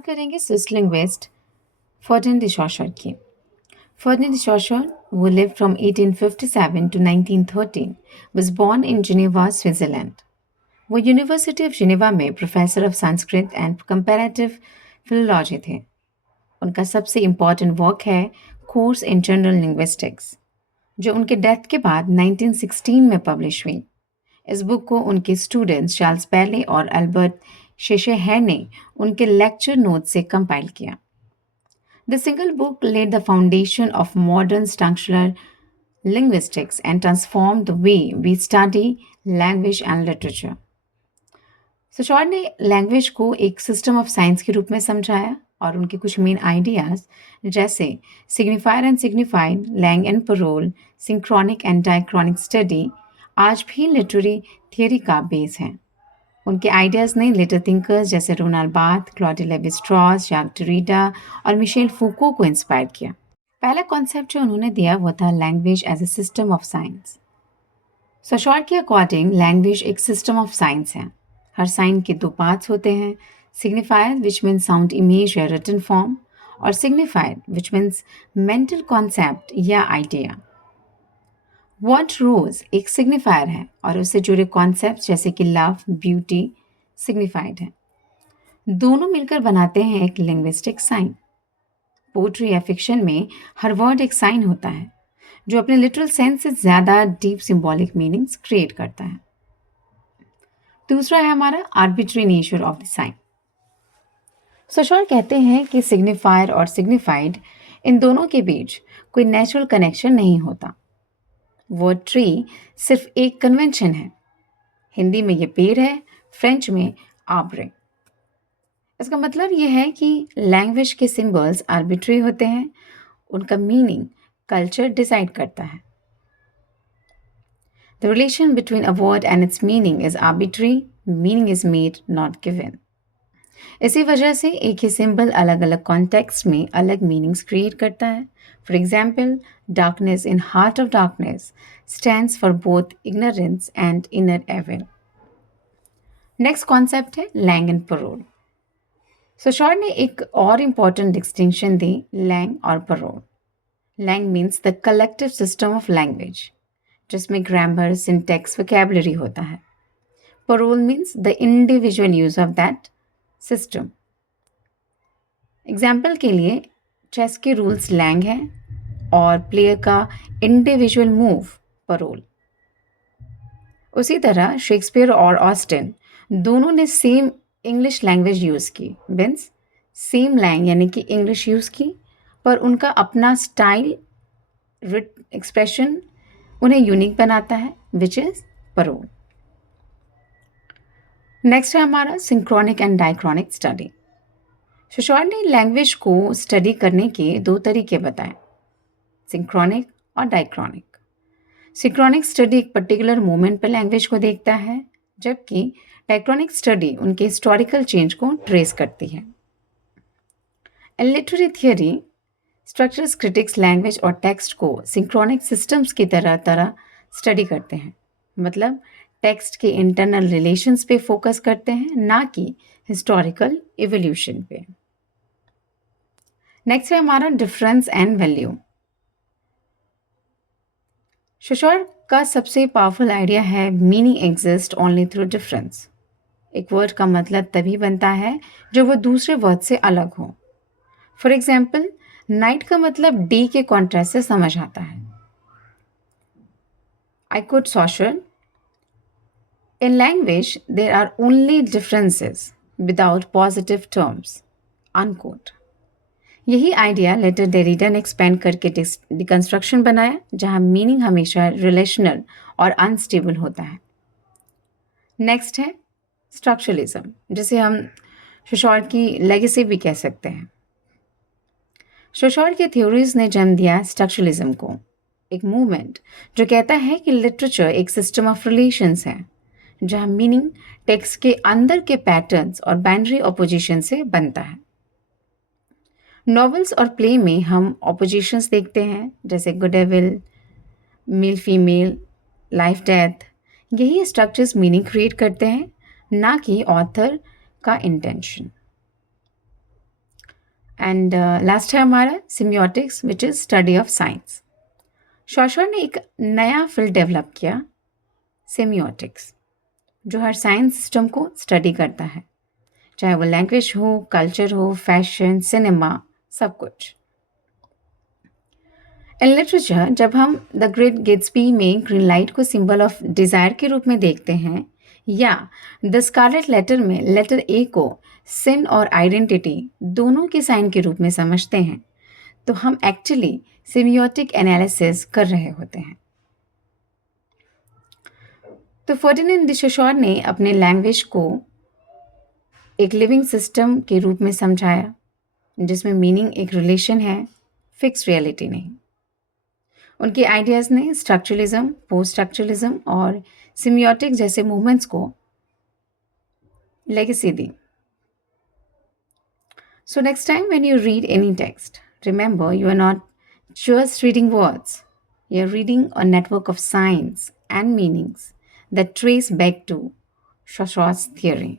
करेंगे Swiss linguist Ferdinand de शॉशर की। Ferdinand Saussure, who lived from 1857 to 1913, was born in Geneva, Switzerland. वो university of Geneva में professor of Sanskrit and comparative philology थे। उनका सबसे important work है course in general linguistics, जो उनके डेथ के बाद 1916 में पब्लिश हुई। इस बुक को उनके स्टूडेंट्स चार्ल्स बैले और अल्बर्ट शेशेहर ने उनके लेक्चर नोट से कंपाइल किया। The single book laid the foundation of modern structural linguistics and transformed the way we study language and literature. सशॉर ने लैंग्वेज को एक सिस्टम ऑफ साइंस के रूप में समझाया और उनके कुछ मेन आइडियाज जैसे signifier and signified, langue and parole, synchronic and diachronic study आज भी लिटरेरी थियोरी का बेस हैं। उनके आइडियाज़ ने लेटर थिंकर्स जैसे Roland Barthes, Claude Levi Strauss, Jacques Derrida और मिशेल फूको को इंस्पायर किया। पहला कॉन्सेप्ट जो उन्होंने दिया वो था language as a system of signs. Saussure के अकॉर्डिंग लैंग्वेज एक सिस्टम ऑफ साइंस है। हर साइन के दो पार्ट्स होते हैं, signifier which means sound image या रिटन फॉर्म, और signified which means mental concept या आइडिया। वर्ड रोज एक सिग्निफायर है और उससे जुड़े कॉन्सेप्ट जैसे कि लव, ब्यूटी सिग्निफाइड है। दोनों मिलकर बनाते हैं एक लिंग्विस्टिक साइन। पोट्री या फिक्शन में हर वर्ड एक साइन होता है जो अपने लिटरल सेंस से ज़्यादा डीप सिंबॉलिक मीनिंग्स क्रिएट करता है। दूसरा है हमारा arbitrary nature of the sign. Saussure कहते हैं कि सिग्निफायर और सिग्निफाइड इन दोनों के बीच कोई नेचुरल कनेक्शन नहीं होता। वर्ड ट्री सिर्फ एक कन्वेंशन है। हिंदी में ये पेड़ है, फ्रेंच में आर्ब्रे। इसका मतलब यह है कि लैंग्वेज के सिंबल्स आर्बिट्री होते हैं, उनका मीनिंग कल्चर डिसाइड करता है। The relation between a word and it's meaning is arbitrary, meaning is made not given. इसी वजह से एक ही सिंबल अलग अलग कॉन्टेक्स्ट में अलग मीनिंग्स क्रिएट करता है। For example, darkness in heart of darkness stands for both ignorance and inner evil. Next concept है लैंग एंड परोल। सशॉर ने एक और इम्पॉर्टेंट डिस्टिंक्शन दी लैंग और parole. Langue means the collective system of language, जिसमें grammar, syntax, vocabulary होता है। Parole means the individual use of that system. Example के लिए चेस के रूल्स लैंग हैं और प्लेयर का इंडिविजुअल मूव परोल। उसी तरह शेक्सपियर और ऑस्टिन दोनों ने सेम इंग्लिश लैंग्वेज यूज़ की, मीन्स सेम लैंग यानी कि इंग्लिश यूज़ की, पर उनका अपना स्टाइल, एक्सप्रेशन उन्हें यूनिक बनाता है, विच इज़ परोल। नेक्स्ट है हमारा सिंक्रोनिक एंड डायक्रॉनिक स्टडी। सशॉर ने लैंग्वेज को स्टडी करने के दो तरीके बताए, सिंक्रोनिक और डायक्रॉनिक। सिंक्रोनिक स्टडी एक पर्टिकुलर मोमेंट पर लैंग्वेज को देखता है, जबकि डायक्रॉनिक स्टडी उनके हिस्टोरिकल चेंज को ट्रेस करती है। In literary theory, structural critics language और टेक्स्ट को सिंक्रोनिक सिस्टम्स की तरह तरह स्टडी करते हैं, मतलब टेक्स्ट के इंटरनल रिलेशंस पे फोकस करते हैं, ना कि हिस्टोरिकल इवोल्यूशन पे। नेक्स्ट है हमारा डिफरेंस एंड वैल्यू। सशॉर का सबसे पावरफुल आइडिया है meaning exist only through difference. एक वर्ड का मतलब तभी बनता है जब वो दूसरे वर्ड से अलग हो। फॉर एग्जाम्पल, नाइट का मतलब डे के कॉन्ट्रास्ट से समझ आता है। I quote Saussure, in language there are only differences without positive terms, unquote. यही आइडिया लेटर डेरिडा ने एक्सपेंड करके डिकंस्ट्रक्शन बनाया, जहां मीनिंग हमेशा रिलेशनल और अनस्टेबल होता है। नेक्स्ट है स्ट्रक्चरलिज्म, जिसे हम सशॉर की लेगेसी भी कह सकते हैं। सशॉर के थ्योरीज ने जन्म दिया स्ट्रक्चरलिज्म को, एक मूवमेंट जो कहता है कि लिटरेचर एक सिस्टम ऑफ रिलेशंस है, जहां मीनिंग टेक्स्ट के अंदर के पैटर्न्स और बाइनरी ऑपोजिशन से बनता है। नॉवेल्स और प्ले में हम ऑपोजिशंस देखते हैं, जैसे good evil, male female, life death. यही स्ट्रक्चर्स मीनिंग क्रिएट करते हैं, ना कि ऑथर का इंटेंशन। एंड लास्ट है हमारा semiotics which is study of signs. Saussure ने एक नया फील्ड डेवलप किया, सेमियोटिक्स, जो हर साइंस सिस्टम को स्टडी करता है, चाहे वो लैंग्वेज हो, कल्चर हो, फैशन, सिनेमा, सब कुछ। इन लिटरेचर जब हम द ग्रेट गेट्सबी में ग्रीन लाइट को सिंबल ऑफ डिज़ायर के रूप में देखते हैं, या द स्कारलेट लेटर में लेटर ए को सिन और आइडेंटिटी दोनों के साइन के रूप में समझते हैं, तो हम एक्चुअली सिमियोटिक एनालिसिस कर रहे होते हैं। तो फर्डिनेंड डी शोशोर ने अपने लैंग्वेज को एक लिविंग सिस्टम के रूप में समझाया, जिसमें मीनिंग एक रिलेशन है, फिक्स रियलिटी नहीं। उनके आइडियाज़ ने स्ट्रक्चरलिज्म, पोस्ट स्ट्रक्चरलिज्म और सिमियोटिक जैसे मूवमेंट्स को legacy the. So next time when you read any text, remember you are not just reading words. You are reading a network of signs and meanings that trace back to Shoshoro's theory.